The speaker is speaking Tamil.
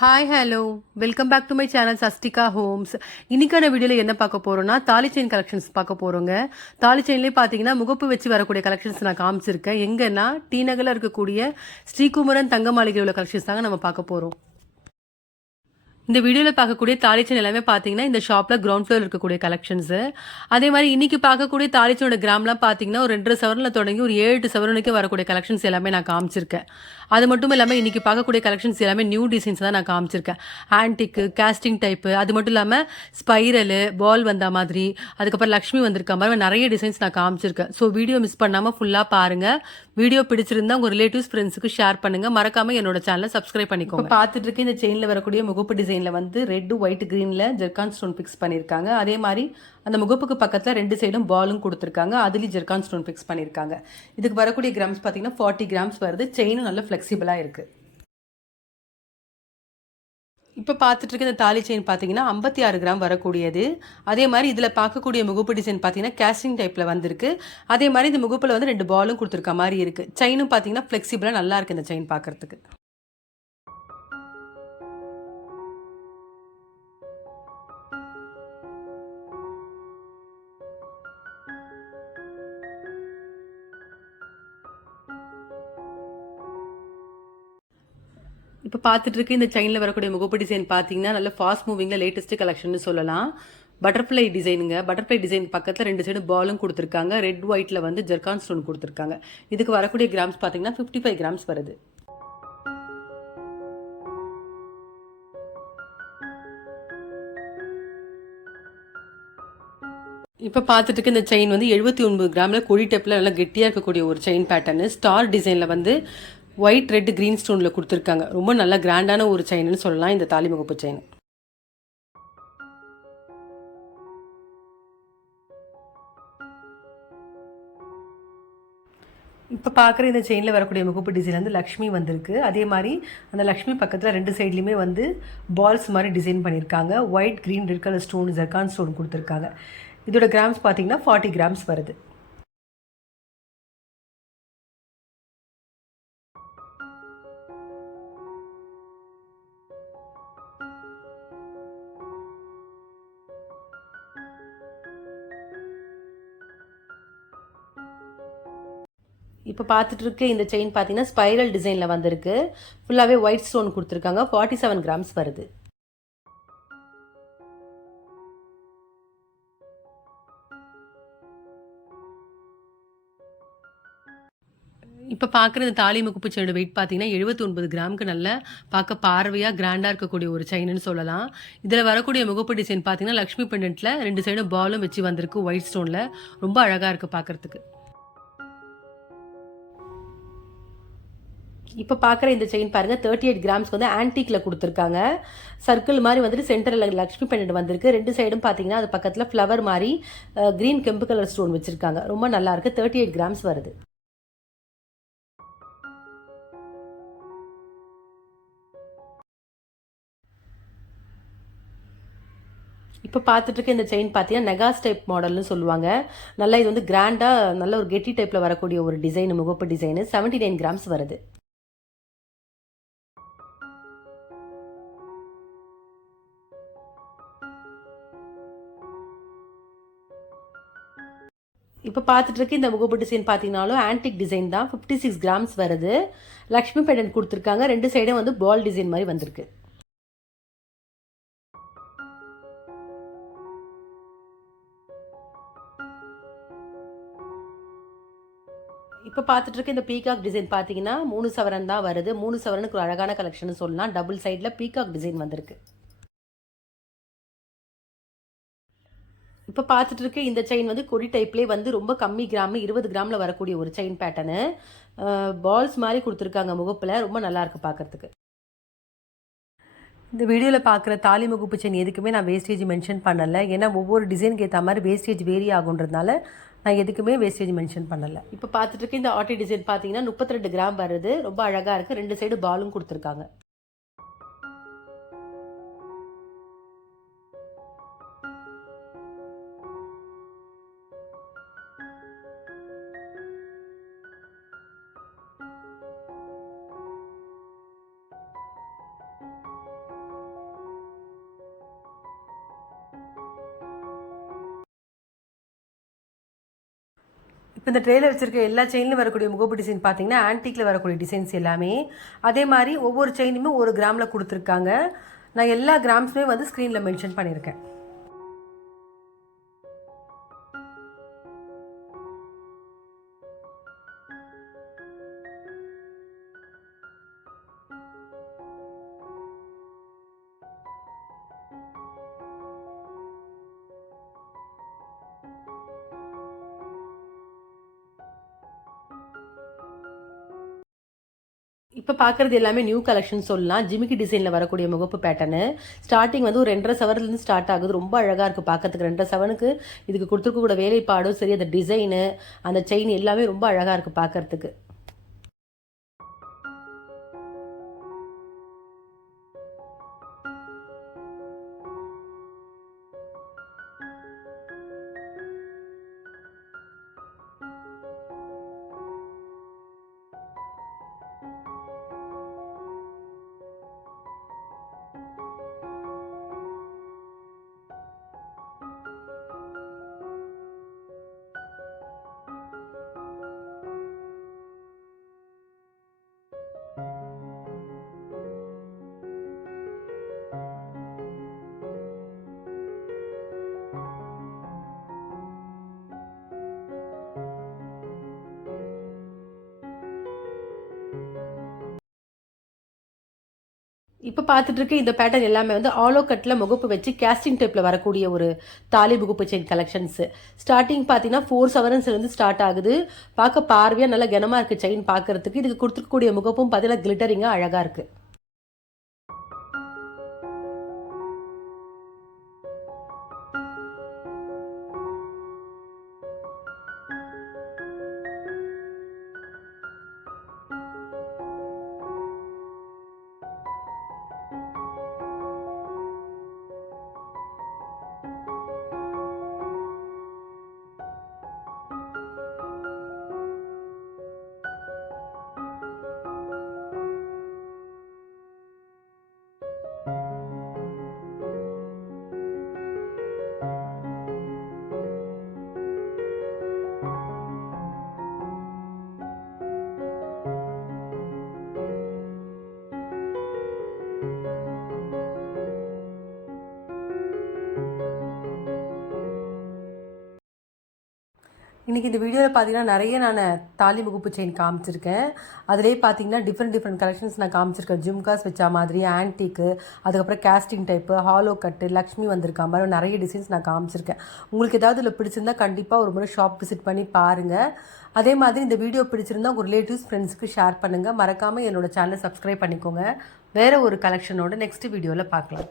Hi hello welcome back to my channel Swastika Homes. இன்னைக்கான வீடியோவில் என்ன பார்க்க போறோம்னா தாலி செயின் கலெக்ஷன்ஸ் பார்க்க போறோங்க. தாலி செயின்லேயே பார்த்தீங்கன்னா முகப்பு வச்சு வரக்கூடிய கலெக்ஷன்ஸ் நான் காமிச்சிருக்கேன். எங்கன்னா டி நகரில் இருக்கக்கூடிய ஸ்ரீகுமரன் தங்க மாளிகை உள்ள கலெக்ஷன்ஸ் தாங்க நம்ம பார்க்க போறோம். இந்த வீடியோவில் பார்க்கக்கூடிய தாலி செயின் எல்லாமே பார்த்தீங்கன்னா இந்த ஷாப்பில் கிரவுண்ட் ஃப்ளோர் இருக்கக்கூடிய கலெக்ஷன்ஸு. அதே மாதிரி இன்னைக்கு பார்க்கக்கூடிய தாலி செயினோட கிராம்லாம் பார்த்தீங்கன்னா ஒரு 2 சவரனில் தொடங்கி ஒரு 7 சவரனுக்கு வரக்கூடிய கலெக்ஷன்ஸ் எல்லாமே நான் காமிச்சிருக்கேன். அது மட்டும் இல்லாமல் இன்னைக்கு பார்க்கக்கூடிய கலெக்ஷன்ஸ் எல்லாமே நியூ டிசைன்ஸ் தான் நான் காமிச்சிருக்கேன். ஆன்டிக்கு, கேஸ்டிங் டைப்பு, அது மட்டும் இல்லாமல் ஸ்பைரலு, பால் வந்த மாதிரி, அதுக்கப்புறம் லக்ஷ்மி வந்திருக்க மாதிரி நிறைய டிசைன்ஸ் நான் காமிச்சிருக்கேன். ஸோ வீடியோ மிஸ் பண்ணாமல் ஃபுல்லாக பாருங்கள். வீடியோ பிடிச்சிருந்தா உங்கள் ரிலேட்டிவ்ஸ் ஃப்ரெண்ட்ஸுக்கு ஷேர் பண்ணுங்கள். மறக்காமல் என்னோட சேனலை சப்ஸ்கிரைப் பண்ணிக்கோங்க. பார்த்துட்டு இருக்க இந்த செயினில் வரக்கூடிய முகப்பு டிசைனில் வந்து ரெட்டு ஒயிட் க்ரீனில் ஜெர்கான் ஸ்டோன் ஃபிக்ஸ் பண்ணியிருக்காங்க. அதே மாதிரி அந்த முகப்புக்கு பக்கத்தில் 2 சைடும் பாலும் கொடுத்துருக்காங்க. அதுலேயும் ஜெர்கான் ஸ்டோன் ஃபிக்ஸ் பண்ணியிருக்காங்க. இதுக்கு வரக்கூடிய கிராம்ஸ் பார்த்தீங்கன்னா 40 கிராம்ஸ் வருது. செயினும் நல்ல ஃப்ளெக்சிபிளாக இருக்குது. இப்போ பார்த்துட்டு இருக்க இந்த தாலி செயின் பார்த்தீங்கன்னா 56 கிராம் வரக்கூடியது. அதே மாதிரி இதில் பார்க்கக்கூடிய முகப்பு டிசைன் பார்த்தீங்கன்னா கேஸ்டிங் டைப்பில் வந்திருக்கு. அதே மாதிரி இந்த முகப்பில் வந்து 2 பாலும் கொடுத்துருக்க மாதிரி இருக்குது. செயினும் பார்த்தீங்கன்னா ஃப்ளெக்சிபிளாக நல்லா இருக்குது இந்த செயின் பார்க்குறதுக்கு. இப்போ பார்த்துட்டு இருக்க இந்த செயினில் வரக்கூடிய முகப்பு டிசைன் பார்த்தீங்கன்னா நல்ல ஃபாஸ்ட் மூவிங்கில் லேட்டஸ்ட் கலெக்ஷன் சொல்லலாம். பட்டர்ஃப்ளை டிசைனுங்க. பட்டர்ஃப்ளை டிசைன் பக்கத்தில் 2 சைடு பாலும் கொடுத்துருக்காங்க. ரெட் ஒயிட்டில் வந்து ஜெர்கான் ஸ்டோன் கொடுத்துருக்காங்க. இதுக்கு வரக்கூடிய கிராம்ஸ் பார்த்தீங்கன்னா 55 கிராம்ஸ் வருது. இப்போ பார்த்துட்டு இருக்க இந்த செயின் வந்து 79 கிராமில் கொடி டைப்பில் நல்லா கெட்டியாக இருக்கக்கூடிய ஒரு செயின் பேட்டர்னு. ஸ்டார் டிசைனில் வந்து ஒயிட் ரெட் க்ரீன் ஸ்டோனில் கொடுத்துருக்காங்க. ரொம்ப நல்லா கிராண்டான ஒரு செயின்னு சொல்லலாம் இந்த தாலி முகப்பு செயின். இப்போ பார்க்குற இந்த செயினில் வரக்கூடிய முகப்பு டிசைன் வந்து லக்ஷ்மி வந்திருக்கு. அதே மாதிரி அந்த லக்ஷ்மி பக்கத்தில் 2 சைட்லேயுமே வந்து பால்ஸ் மாதிரி டிசைன் பண்ணியிருக்காங்க. White green red colour stone zircon stone கொடுத்துருக்காங்க. இதோட கிராம்ஸ் பார்த்தீங்கன்னா 40 கிராம்ஸ் வருது. இப்போ பார்த்துட்டு இருக்க இந்த செயின் பார்த்தீங்கன்னா ஸ்பைரல் டிசைனில் வந்திருக்கு. ஃபுல்லாகவே ஒயிட் ஸ்டோன் கொடுத்துருக்காங்க. 47 கிராம்ஸ் வருது. இப்போ பார்க்குற இந்த தாலி முகப்பு செயினோட வெயிட் பார்த்தீங்கன்னா 79 கிராமுக்கு நல்ல பார்க்க பார்வையாக கிராண்டாக இருக்கக்கூடிய ஒரு செயின்னு சொல்லலாம். இதில் வரக்கூடிய முகப்பு டிசைன் பார்த்தீங்கன்னா லக்ஷ்மி பெண்டன்ட்டில் 2 சைடும் பாலும் வச்சு வந்திருக்கு ஒயிட் ஸ்டோனில். ரொம்ப அழகாக இருக்குது பார்க்குறதுக்கு. இப்போ பார்க்குற இந்த செயின் பாருங்கள் 38 கிராம்ஸ்க்கு வந்து ஆன்டிக்கில் கொடுத்துருக்காங்க. சர்க்கிள் மாதிரி வந்துட்டு சென்டரில் லக்ஷ்மி பெண்டன்ட் வந்திருக்கு. 2 சைடும் பார்த்தீங்கன்னா அது பக்கத்தில் ஃப்ளவர் மாதிரி க்ரீன் கெம்பு கலர் ஸ்டோன் வச்சுருக்காங்க. ரொம்ப நல்லாயிருக்கு. 38 கிராம்ஸ் வருது. இப்போ பார்த்துட்டு இருக்க இந்த செயின் பார்த்தீங்கன்னா நெகாஸ் டைப் மாடல்னு சொல்லுவாங்க. நல்லா இது வந்து கிராண்டாக நல்ல ஒரு கெட்டி டைப்பில் வரக்கூடிய ஒரு டிசைன் முகப்பு டிசைனு. 79 கிராம்ஸ் வருது. இப்போ பார்த்துட்டு இருக்க இந்த முகப்பு டிசைன் பார்த்தீங்கன்னாலும் ஆன்டிக் டிசைன் தான். 56 கிராம்ஸ் வருது. லக்ஷ்மி பெண்டன்ட் கொடுத்துருக்காங்க. 2 சைடும் வந்து பால் டிசைன் மாதிரி வந்திருக்கு. இப்போ பார்த்துட்டு இருக்க இந்த பீகாக் டிசைன் பார்த்தீங்கன்னா 3 சவரன் தான் வருது. 3 சவரனுக்கு ஒரு அழகான கலெக்ஷன் சொல்லலாம். டபுள் சைடில் பீகாக் டிசைன் வந்திருக்கு. இப்போ பார்த்துட்டு இருக்க இந்த செயின் வந்து கொடி டைப்லேயே வந்து ரொம்ப கம்மி கிராம் 20 கிராமில் வரக்கூடிய ஒரு செயின் பேட்டர்னு. பால்ஸ் மாதிரி கொடுத்துருக்காங்க முகப்பில். ரொம்ப நல்லாயிருக்கு பார்க்குறதுக்கு. இந்த வீடியோவில் பார்க்குற தாலி முகப்பு செயின் எதுக்குமே நான் வேஸ்டேஜ் மென்ஷன் பண்ணலை. ஏன்னா ஒவ்வொரு டிசைனுக்கு ஏற்ற மாதிரி வேஸ்டேஜ் வேரி ஆகுன்றதுனால நான் எதுக்குமே வேஸ்டேஜ் மென்ஷன் பண்ணலை. இப்போ பார்த்துட்டு இருக்க இந்த ஆட்டி டிசைன் பார்த்தீங்கன்னா 32 கிராம் வருது. ரொம்ப அழகாக இருக்குது. 2 சைடு பாலும் கொடுத்துருக்காங்க. இப்போ இந்த ட்ரேல வச்சிருக்க எல்லா செயின்லையும் வரக்கூடிய முகப்பு டிசைன் பார்த்தீங்கன்னா ஆன்டிக்கில் வரக்கூடிய டிசைன்ஸ் எல்லாமே. அதே மாதிரி ஒவ்வொரு செயினுமே 1 கிராமில் கொடுத்துருக்காங்க. நான் எல்லா கிராம்ஸுமே வந்து ஸ்க்ரீனில் மென்ஷன் பண்ணியிருக்கேன். இப்போ பார்க்குறது எல்லாமே நியூ கலெக்ஷன் சொல்லலாம். ஜிமிக்கி டிசைனில் வரக்கூடிய முகப்பு பேட்டர்னு. ஸ்டார்டிங் வந்து ஒரு 2.5 சவரத்துலேருந்து ஸ்டார்ட் ஆகுது. ரொம்ப அழகாக இருக்குது பார்க்கறதுக்கு. 2.5 சவனுக்கு இதுக்கு கொடுத்துருக்கக்கூட வேலைப்பாடும் சரி, அந்த டிசைனு, அந்த செயின் எல்லாமே ரொம்ப அழகாக இருக்குது பார்க்கறதுக்கு. இப்போ பார்த்துட்டு இருக்க இந்த பேட்டர்ன் எல்லாமே வந்து ஆலோ கட்டில் முகப்பு வச்சு கேஸ்டிங் டைப்பில் வரக்கூடிய ஒரு தாலி முகப்பு செயின் கலெக்ஷன்ஸு. ஸ்டார்டிங் பார்த்தீங்கன்னா 4 சவரன்ஸ்லேருந்து ஸ்டார்ட் ஆகுது. பார்க்க பார்வையாக நல்லா கனமாக இருக்குது செயின் பார்க்கறதுக்கு. இதுக்கு கொடுத்துருக்கக்கூடிய முகப்பும் பார்த்தீங்கன்னா கிளிட்டரிங்காக அழகாக இருக்குது. இன்றைக்கி இந்த வீடியோவில் பார்த்தீங்கன்னா நிறைய நான் தாலி முகப்பு செயின் காமிச்சிருக்கேன். அதிலே பார்த்தீங்கன்னா டிஃப்ரெண்ட் கலெக்ஷன்ஸ் நான் காமிச்சிருக்கேன். ஜும்காஸ் வச்சா மாதிரி, ஆன்டிக்கு, அதுக்கப்புறம் கேஸ்டிங் டைப்பு, ஹாலோ கட்டு, லக்ஷ்மி வந்திருக்கா மாதிரி நிறைய டிசைன்ஸ் நான் காமிச்சிருக்கேன். உங்களுக்கு ஏதாவது இதில் பிடிச்சிருந்தா கண்டிப்பாக ஒரு முறை ஷாப் விசிட் பண்ணி பாருங்கள். அதே மாதிரி இந்த வீடியோ பிடிச்சிருந்தா உங்கள் ரிலேட்டிவ்ஸ் ஃப்ரெண்ட்ஸுக்கு ஷேர் பண்ணுங்கள். மறக்காமல் என்னோடய சேனலை சப்ஸ்கிரைப் பண்ணிக்கோங்க. வேறு ஒரு கலெக்ஷனோட நெக்ஸ்ட் வீடியோவில் பார்க்கலாம்.